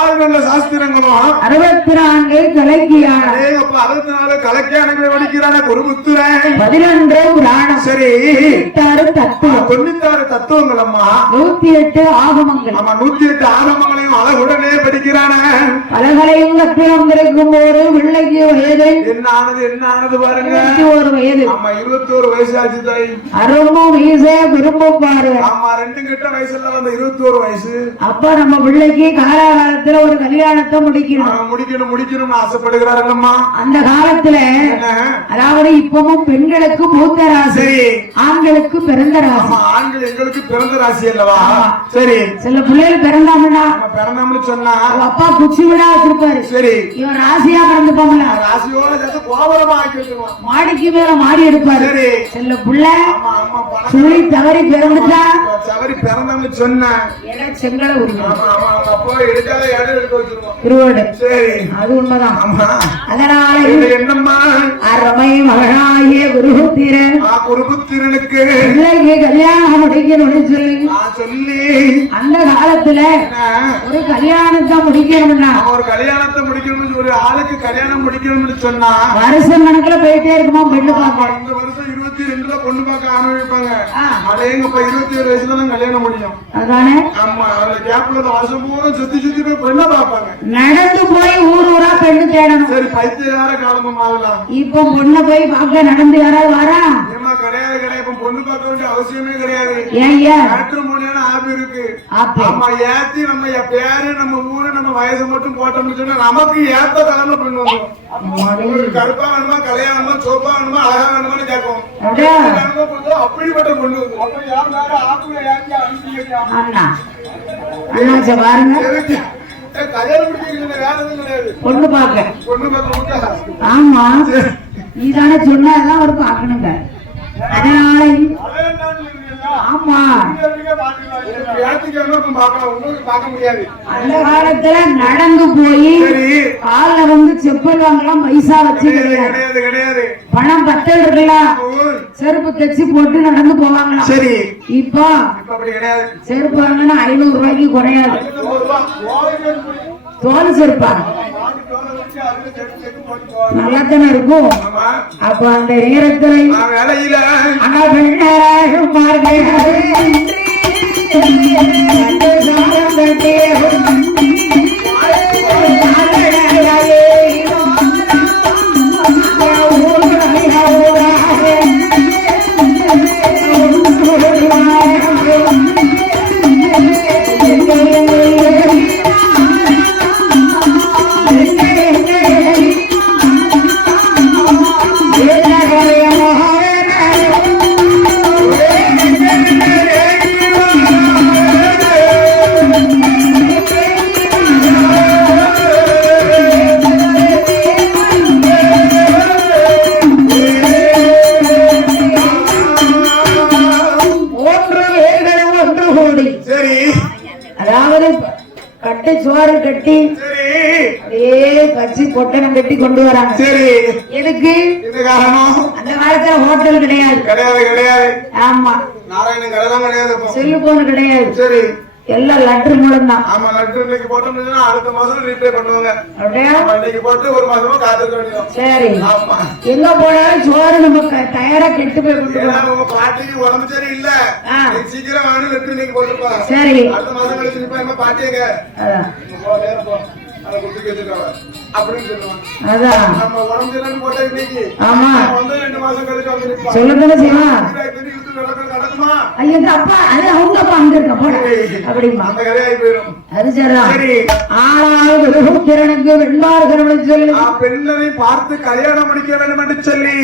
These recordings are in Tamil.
6 நல்ல சாஸ்திரங்களும் 64 கலக்கியான 64 கலக்கியானங்களை படிக்கிறான குருபுத்திரன் 11 புராணம் சரி 96 தத்துவம் 96 தத்துவங்கள் அம்மா 108 ஆகமங்கள் ஆமா 108 ஆகமங்களையும் அழகுடனே படிக்கிறான பலகளையும் கற்பிடம் இருக்கும் ஒரு பிள்ளைக்கு வயது என்ன ஆனது பாருங்க 21 வயது ஆமா 21 வயசு ஆச்சு தாய் அரும்பும் வீச விரும்பும் பாரு ஆமா 2 கிட்ட வயசுல வந்து 21 வயசு அப்ப நம்ம பிள்ளைக்கு காலகாலத்துல ஒரு கல்யாணத்தை முடிக்கணும்னு ஆசைப்படுகிறார்கள்மா அந்த காலத்துல அதாவது இப்பவும் பெண்களுக்கு மூத்த ராசி ஆண்களுக்கு பிறந்த ராசி ஆண்கள் எங்களுக்கு பிறந்த ராசி அல்லவா சரி சில பிள்ளைகள் பிறந்தாம்னு சொன்னா அப்பா குச்சி விடா வச்சிருப்பாரு சரி இவன் ராசியா பிறந்துப்பாங்களா ராசியோட சேர்த்து கோபுரமா ஆக்கி வச்சிருவான் மாடிக்கு மேல மாடி எடுப்பாரு சில பிள்ளை சொல்லி தவறி பிறந்துட்டா தவறி பிறந்தோம்னு சொன்ன செங்கலை திருவோடு சரி அது உண்மைதான் அதனால என்னம்மா அறமை மகனாகிய குருபுத்திரனுக்கு பிள்ளைக்கு கல்யாணம் முடிக்கணும்னு சொல்லி அந்த காலத்துல ஒரு கல்யாணத்தை முடிக்கணும்னா ஒரு கல்யாணத்தை முடிக்கணும்னு ஒரு ஆளுக்கு கல்யாணம் முடிக்கணும்னு சொன்னா வருஷம் கணக்குல போயிட்டே இருக்குமா பெண்ணு பார்க்க இந்த வருஷம் 22ல பொண்ணு பார்க்க ஆரம்பிப்பாங்க அலையங்கப்ப 27 வயசுல தான் கல்யாணம் முடியும் அதானே ஆமா அதுல கேப்ல வருஷம் பூரா சுத்தி போய் பெண்ணை பார்ப்பாங்க நடந்து போய் ஊரா பெண்ணு தேடணும் சரி பைத்தியார காலமும் ஆகலாம் இப்ப பொண்ணை போய் பார்க்க நடந்து யாராவது வரா ஏமா கிடையாது இப்ப பொண்ணு பார்க்க வேண்டிய அவசியமே கிடையாது மேட்ரிமோனியான ஆப் இருக்கு ஆமா ஏத்தி நம்ம பேரு நம்ம ஊரு நம்ம வயசு மட்டும் போட்டோம்னு சொன்னா நமக்கு ஏத்த தலைமை பெண் வந்துடும் கருப்பா வேணுமா கல்யாணமா சோப்பா வேணுமா அழகா வேணுமான்னு கேட்கும் அப்படிப்பட்ட பொண்ணு பொண்ணு பார்க்க ஆமா நீதானே சொன்னதான் அவர் பார்க்கணுங்க அதனால ஆமா அந்த காலத்துல நடந்து போய் கால வந்து செப்பல் வாங்கலாம் பைசா வச்சு கிடையாது பணம் பத்தல் இருக்கலாம் செருப்பு தைச்சு போட்டு நடந்து போவாங்களாம் சரி இப்போ செருப்பு வாங்கினா 500 ரூபாய்க்கு குறையாது தோல் செருப்பா நல்லாத்தானே இருக்கும் அப்ப அந்த நேரத்தில் சோறு கட்டி பச்சி பொட்டணம் கட்டி கொண்டு வராங்க. எதுக்கு? அந்த காலத்துல ஹோட்டல் கிடையாது. ஆமா, செல்லு போன் கிடையாது. எல்லாம் லெட்டர் மூலம் தான். ஆமா, லெட்டர் இன்னைக்கு போட்டோம்னா அடுத்த மாசம் ரீப்ளை பண்ணுவாங்க. அப்படியே இன்னைக்கு போட்டு ஒரு மாசமா காத்துக்க வேண்டியது. சரி, ஆமா. எங்க போனாலும் சோறு நமக்கு தயாரா கெட்டு போய் கொடுத்துருவாங்க. உங்க பாட்டிக்கு உடம்பு சரி இல்ல, சீக்கிரம் வாங்க லெட்டர் இன்னைக்கு போட்டுப்பா. சரி, அடுத்த மாசம் கழிச்சு நிப்பா. என்ன பாட்டியங்க அப்படின்னு சொல்லுவாங்க. அதான் நம்ம உடம்பு சரியில்லைன்னு போட்டா இன்னைக்கு. ஆமா, வந்து 2 மாசம் கழிச்சு வந்து நிப்பா. சொல்லுங்க செய்யலாம். நடக்குமா? ஐயா அப்பா, அது அவங்க அப்பா அங்க இருக்க போட அப்படிமா அந்த கதையாகி போயிடும். அது சரி. ஆனால் குருபுத்திரனுக்கு வெண்பார்கள் சொல்லி பெண்ணனை பார்த்து கல்யாணம் முடிக்க வேண்டும் என்று சொல்லி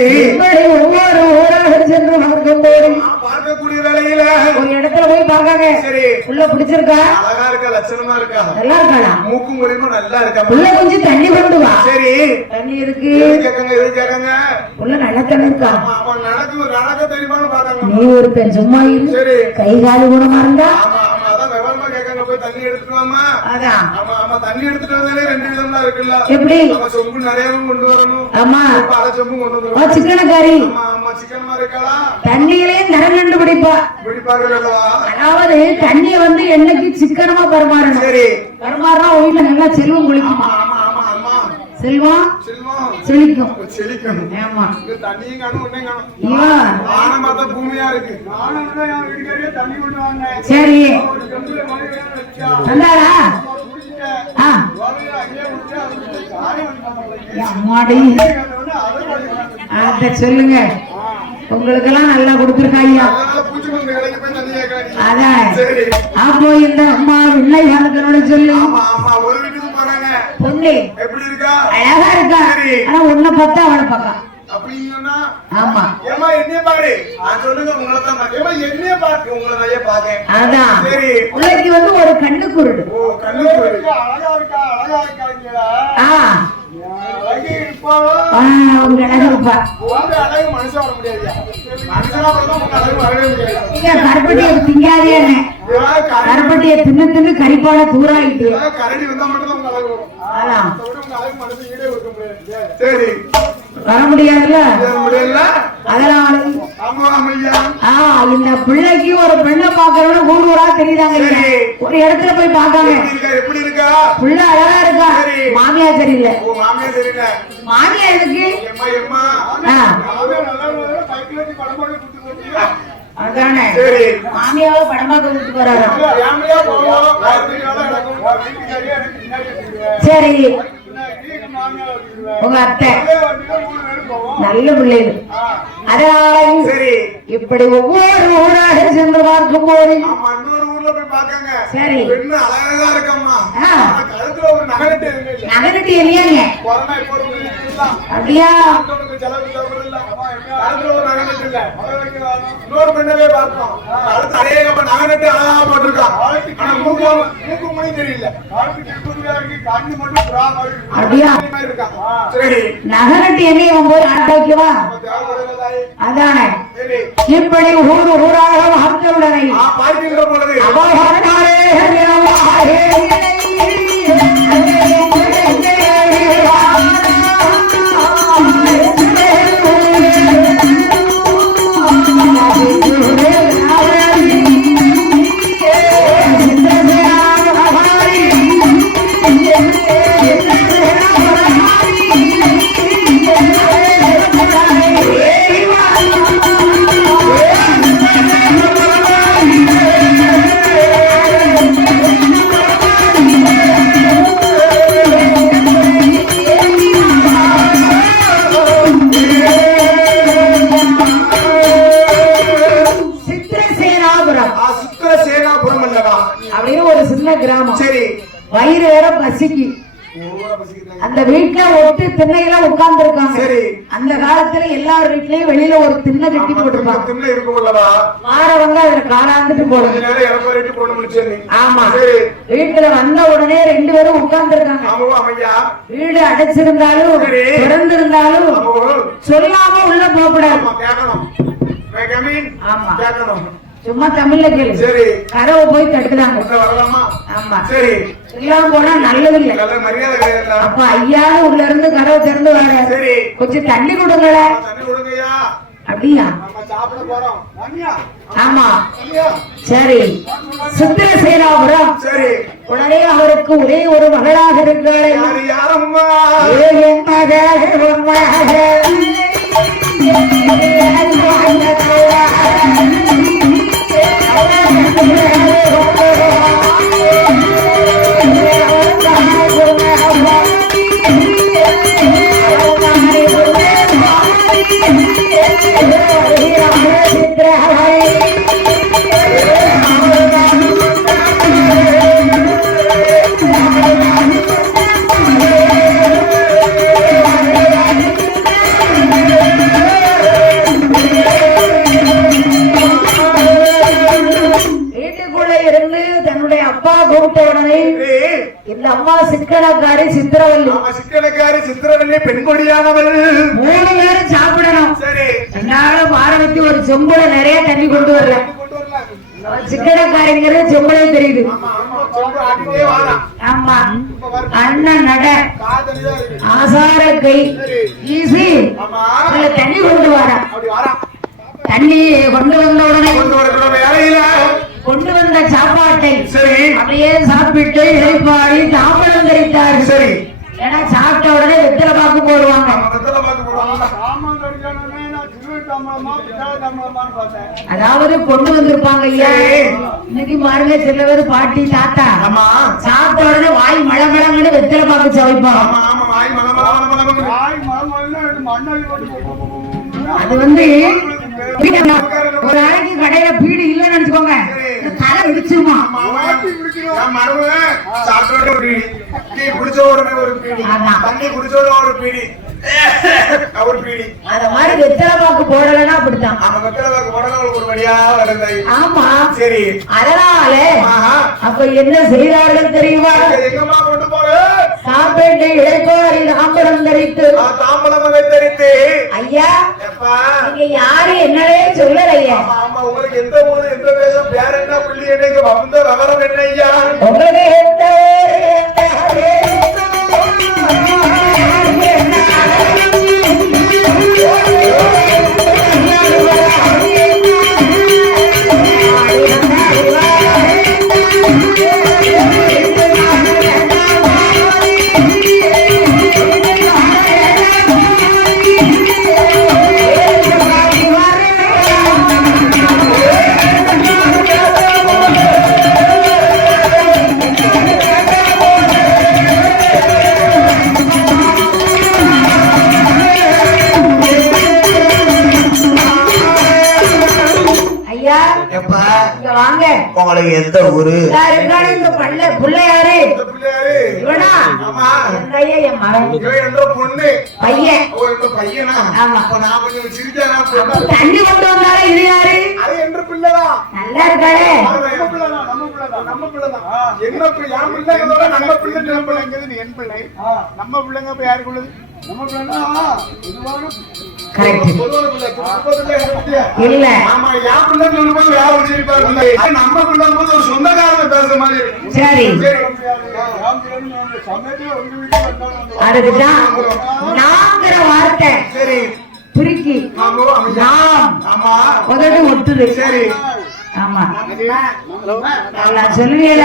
ஒவ்வொரு ஊராக சென்று பார்க்கக்கூடிய வேலையில ஒரு இடத்துல போய் பார்க்காங்க. சரி, உள்ள பிடிச்சிருக்கா? அழகா இருக்கா, லட்சணமா இருக்கா? நல்லா இருக்கா? மூக்கும் முடியுமா நல்லா இருக்கா? உள்ள கொஞ்சம் தண்ணி கொண்டு வா. சரி, தண்ணி இருக்கு. இது கேட்காங்க. உள்ள நல்ல தண்ணி இருக்கா? நடக்க தெரியுமான்னு பாக்காங்க. நீ ஒரு பெண் சும்மா இரு. கை காலு குணமா இருந்தா தண்ணி எடுத்துட்டு வாமா. அதான் ஆமா ஆமா தண்ணி எடுத்துட்டு வந்தாலே 2 விதம்லாம் இருக்குல்ல. எப்படி நம்ம சொம்பு நிறையவும் கொண்டு வரணும். ஆமா அரை சொம்பு கொண்டு வந்துரும். சிக்கனக்காரி ஆமா ஆமா சிக்கன் மாதிரி இருக்கலாம். தண்ணியிலேயே தரம் கண்டுபிடிப்பா. பிடிப்பார்களா? அதாவது தண்ணிய வந்து என்னைக்கு சிக்கனமா பரிமாறணும். சரி பரிமாறினா வீட்டுல நல்லா செல்வம் குளிக்கும். ஆமா ஆமா ஆமா ஆமா செல்வம் செல்வம் செழிக்கும். செழிக்கணும். ஆமா தண்ணியும் காணும் ஒன்னையும் காணும். இவன் வானம் பார்த்தா பூமியா இருக்கு. நானும் என் வீட்டுக்காரியே தண்ணி கொண்டு வாங்க. சரி ஒரு செம்புல மழை வேற வச்சா. வந்தாரா குடிச்சிட்டேன். ஆ வாழையில அங்கேயே குடிச்சா அது சாரி வந்துட்டாங்க. அம்மாடி அத சொல்லுங்க. உங்களுக்கு எல்லாம் நல்லா கொடுத்துருக்காங்க. அதனால பூச்சி கொண்டு கடைக்கு போய் தண்ணி கேட்கறேன். அதான் சரி அப்போ இந்த அம்மா வெள்ளை வளர்க்கணும்னு சொல்லி ஆமா ஆமா ஒரு வீட்டுக்கு போறாங்க. பொண்ணு எப்படி இருக்கா? அழகா இருக்கா. ஆனா உன்னை பார்த்தா அவளை பார்க்கா. அப்படின்னா ஆமா ஏமா என்னைய பாரு. சொல்லுங்க உங்களை தான் ஏமா என்னைய பாரு. உங்களை நான் பாக்கேன். அதான் சரி பிள்ளைக்கு வந்து ஒரு கண்ணு குருடு. ஓ கண்ணு அழகா இருக்கா அழகா இருக்காங்களா? அழகு இருப்பாவா? உங்க அழகு இருப்பா. உங்க அழகு மனுஷன் வர முடியாது. மனுஷனா பார்த்தா உங்க அழகு வரவே முடியாது. நீங்க கருப்பட்டியை திங்காதே. கருப்பட்டியை தின்னு தின்னு கறிப்பாட தூராயிட்டு. கரடி வந்தா மட்டும் தான் உங்க அழகு வரும். அதான் உங்க அழகு மனுஷன் ஈடே கொடுக்க முடியாது. சரி வர முடியாதுல்ல. முடியல அதெல்லாம் ஆமா ஐயா. இந்த பிள்ளைக்கு ஒரு பெண்ணை பாக்குறவங்க ஊர் ஊரா தெரியுதாங்க. ஒரு இடத்துல போய் பாக்காங்க. எப்படி இருக்கா? புள்ள அழகா இருக்கா. மாமியா தெரியல. ஓ மாமியா தெரியல. மாமியா எதுக்கு? எம்மா எம்மா மாமியா நல்லா சைக்கிள் வச்சு படம் போட்டு குட்டி போட்டீங்க. அதானே. சரி மாமியாவை படமா கூட்டிட்டு போறாரு. ஃபேமிலியா போவோம். வார்த்தையால நடக்கும். வீட்டுக்காரியே எனக்கு பின்னாடி வச்சிருவேன். சரி நீங்க மாமியாவை வச்சிருவேன். உங்க அத்தை வண்டில 3 பேரும் போவோம். நல்ல பிள்ளைகள். அதனால சரி இப்படி ஒவ்வொரு ஊராக சென்று பார்க்கும் போது ஆமா இன்னொரு ஊர்ல போய் பாக்காங்க. சரி பெண்ணு அழகா இருக்கம்மா. கழுத்துல ஒரு நகனட்டு இல்ல. நகனட்டு இல்லையாங்க. கொரோனா இப்போ இல்ல. அப்படியா? ஆட்டோக்கு செலவு இல்ல. கழுத்துல ஒரு நகனட்டு இல்ல. இன்னொரு பெண்ணவே பார்த்தோம். கழுத்து அநேகமா நகனட்டு அழகா போட்டிருக்கான். ஆனா மூக்கு மணி தெரியல. கண்ணு மட்டும் பிரா மாதிரி அப்படியா? இருக்கான். சரி நகனட்டு எண்ணெய் போது ஆட்டோக்குவா. அதானே இப்படி ஊர் ஊராக வாழ்ந்தவுடனே பார்க்கின்ற பொழுது கிராமம். சரி வயிறு வேற பசிக்கு. அந்த வீட்டுல ஒட்டு திண்ணையில உட்கார்ந்து இருக்காங்க. சரி அந்த காலத்துல எல்லார் வீட்லயும் வெளியில ஒரு திண்ணை கட்டி போட்டுருப்பாங்க. திண்ணை இருக்கும்லவா? வாரவங்க அதுல காலாந்துட்டு போடுங்க. ஆமா வீட்டுல வந்த உடனே 2 பேரும் உட்கார்ந்து இருக்காங்க. வீடு அடைச்சிருந்தாலும் திறந்திருந்தாலும் சொல்லாம உள்ள போகக்கூடாது. ஆமா சும்மா தமிழ்ல கேளு. சரி கதவை போய் தட்டுறாங்க. ஆமா சரி எல்லாம் போனா நல்லது இல்ல. அப்ப ஐயா உள்ள இருந்து கதவை திறந்து வர. சரி கொஞ்சம் தண்ணி கொடுங்கள. அப்படியா? ஆமா சரி சித்திரசேனாபுரம். சரி உடனே அவருக்கு ஒரே ஒரு மகளாக இருக்கிறாள். இந்த அம்மா சிக்கனக்காரி சித்திரவல்லி. சிக்கனக்காரி சித்திரவல்லி பெண்கொடியானவள். 3 பேரும் சாப்பிடணும். சரி என்னால பாரவத்தி ஒரு செம்புல நிறைய தண்ணி கொண்டு வரல. சிக்கனக்காரங்கிறது செம்பளே தெரியுது. ஆமா ஆமா சொம்பு ஆட்டிட்டே வாடா. ஆமா இப்ப பாரு அண்ணன் நட காதலிதான் இருக்கு. ஆசார கை சரி ஈசி ஆமா அதுல தண்ணி கொண்டு வரா. அப்படி வாடா. தண்ணி கொண்டு வந்த உடனே கொண்டு வரக்கூட வேலையில கொண்டு வந்த சாப்பாட்டை சரி அப்படியே சாப்பிட்டு இளைப்பாடி தாம்பலம் தரித்தார்கள். சரி ஏன்னா சாப்பிட்ட உடனே வெத்தலை பாக்கு போடுவாங்க. நம்ம வெத்தலை பாக்கு போடுவாங்க. சாமான் கடிக்கணும்னே நான் சிறு தாம்பலமா பிச்சை தாம்பலமான்னு பார்த்தேன். அதாவது கொண்டு வந்திருப்பாங்க ஐயா. சரி. இன்னைக்கு பாருங்க சில பேர் பாட்டி தாத்தா ஆமா சாப்பிட்ட உடனே வாய் மழமழங்கன்னு வெத்தலை பாக்கு சவைப்பாங்க. ஆமா ஆமா வாய் மலமலமலமலமல. வாய் மலமலன்னு மண்ணள்ளி போட்டு அது வந்து ஒரு நாளைக்கு கடையில பீடி இல்லன்னு நினைச்சுக்கோங்க, தலை இடிச்சிருமா. மாட்டி குடிக்கணும். நான் மறவேன். சாப்பிட்ட ஒரு பீடி. டீ குடிச்ச உடனே ஒரு பீடி. அதான். தண்ணி குடிச்ச உடனே ஒரு பீடி. ஒரு பீடி. அத மாதிரி வெத்தலை பாக்கு போடலன்னா அப்படித்தான். நம்ம வெத்தலை பாக்கு உடனே ஒரு வழியா வருந்தாய். ஆமா சரி அதனால ஆஹா. அப்ப என்ன செய்தார்கள் தெரியுமா? எங்கம்மா கொண்டு போற? சாப்பிட்டு இளைப்பாரி தாம்பலம் தரித்து தாம்பலம் வைத்தரித்து ஐயா எப்பா நீங்க யாரு என்னடே சொல்லலையா? ஆமா ஆமா உங்களுக்கு எந்த ஊரு எந்த தேசம் பேர் என்ன புள்ளி என்ன இங்க வந்த விவரம் என்ன ஐயா? உங்களுக்கு எந்த ஐயா எப்பா இங்க வாங்க. உங்களுக்கு எந்த ஊரு? இருக்காரு இந்த பிள்ளையாரு இந்த பிள்ளையாரு இவனா? ஆமா எங்க ஐயா என் மகன் இவன் என்ற பொண்ணு பையன். அவ என்ற பையனா? ஆமா. அப்ப நான் கொஞ்சம் சிரிச்சானா அப்ப தண்ணி கொண்டு வந்தாலே இது யாரு? அது என்ற பிள்ளைதான். நல்லா இருக்காளே. நம்ம பிள்ளைதான் நம்ம பிள்ளைதான் நம்ம பிள்ளைதான். என்ன பிள்ளை? என் பிள்ளைங்களோட நம்ம பிள்ளை என் பிள்ளைங்கிறது என் பிள்ளை. நம்ம பிள்ளைங்க இப்ப யாருக்கு உள்ளது? நம்ம பிள்ளைனா பொதுவான கரெக்ட் பொதுவான பிள்ளை. குடும்பத்துல இருந்துச்சு. இல்ல ஆமா என் பிள்ளைன்னு சொல்லும்போது வேற ஒரு சிரிப்பா இருக்கு. அது நம்ம பிள்ளைங்க போது ஒரு சொந்தக்காரங்க பேசுற மாதிரி இருக்கு. சரி அதுக்குதான் நாங்கிற வார்த்தை சரி பிரிக்கி ஆமா நாம் ஆமா உதடு ஒட்டுது. சரி ஆமா நான் சொல்லுவேல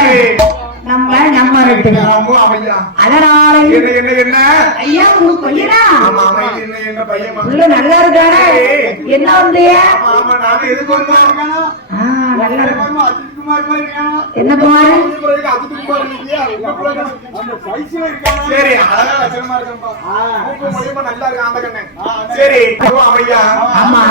நம்ம நம்ம ரெட்டு. ஆமா ஐயா அதனால என்ன என்ன என்ன ஐயா உங்க பையனா? ஆமா ஆமா இது என்ன என்ன பையன் உள்ள நல்லா இருக்கானே. என்ன வந்திய? ஆமா நாம எதுக்கு வந்தோம்? நல்லா இருக்கு. அஜித் குமார் மாதிரி இருக்கானா? என்ன குமார்? அஜித் குமார் இல்லையா? அந்த சைஸ்ல இருக்கானா? சரி அழகா லட்சணமா இருக்கான்பா. மூக்கு மூலியமா நல்லா இருக்கான் அந்த கண்ணு. சரி ஐயா ஆமா